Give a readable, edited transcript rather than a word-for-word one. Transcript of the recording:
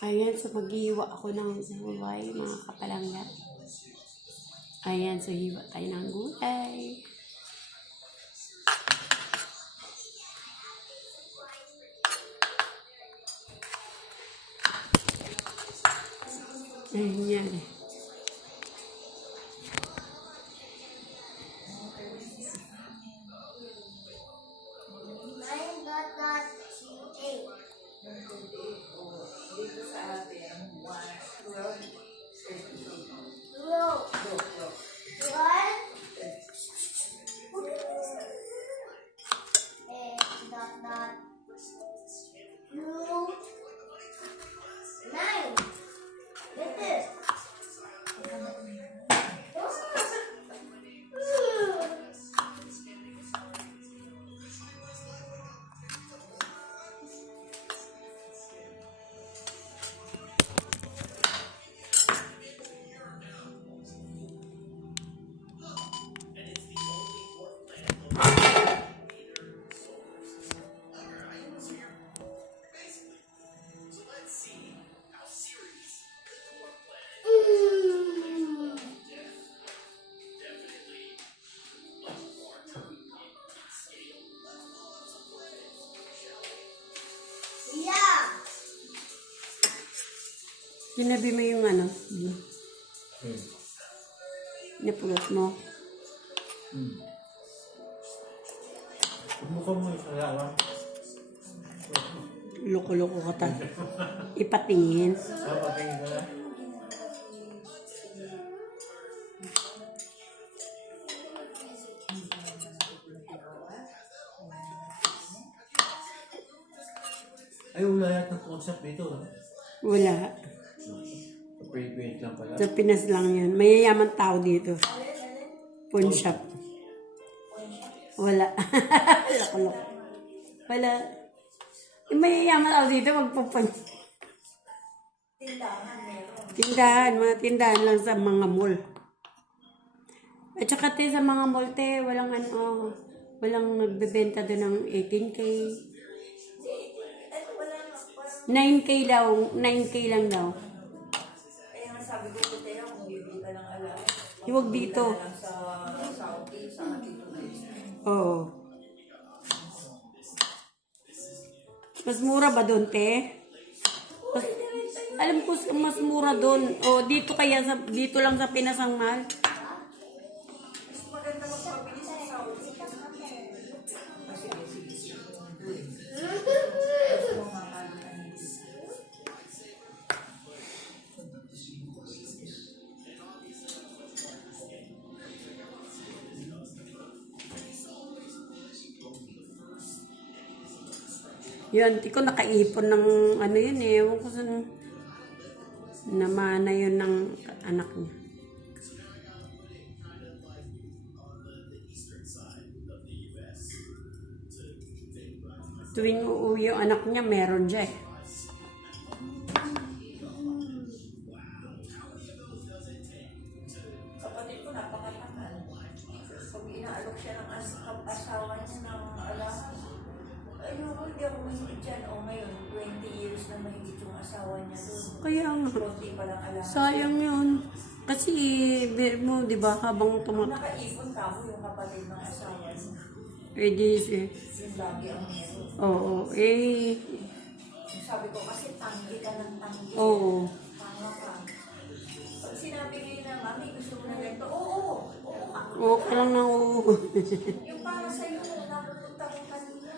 Ayan, so maghihiwa ako ng gulay, mga kapalangga. Ayan, so hiwa tayo ng gulay. Ayan. Dito sa atin, 12. Ginabi mo yung ano? Napulot mo? Mukha mo yung salawan. Loko-loko ka ta. Ipatingin. Patingin ka na. Ay, wala yata ng concept dito. Wala. Private lang pala. Sa Pinas lang yan. Mayayaman tao dito. Pawn shop. Wala. Loko-loko. Wala. Yung mayayaman tao dito, magpapon. Tindahan. Mga tindahan lang sa mga mall. At saka te, sa mga mall te, walang ano, walang nagbebenta doon ng 18K. 9K daw. 9K lang daw. Sabi ko po tayo, kung bibili ka ng alam. Huwag dito. Sa Saudi, sa dito. Oo. Mas mura ba doon, te? Alam ko mas mura doon. O, dito kaya, dito lang sa Pinas ang mahal. Maganda magpabili sa Saudi. Sige. Yun, di ko nakaipon ng ano yun eh. Ewan ko saan namana yun ng anak niya. Tuwing uuwi yung anak niya, meron siya eh. Kapatid ko napakatagal. Pag inaalok siya ng asawa niya ng alahas, ayoko, hindi ako mahigit dyan. O ngayon, 20 years na mahigit yung asawa niya doon. Kaya nga. Konti pa lang alahas. Sayang yun. Kasi, mo, di ba, habang Nakaipon ka mo yung kapatid ng asawa niya. Eh, Yung lagi ang meron. oo, eh. Sabi ko kasi tanggi ka ng tanggi. Oo. Tama ka. Pag sinabi ngayon na, Mami, gusto mo na ganito, oo. Oo ka lang na oo. Yung para sa'yo, napupunta ko kanina.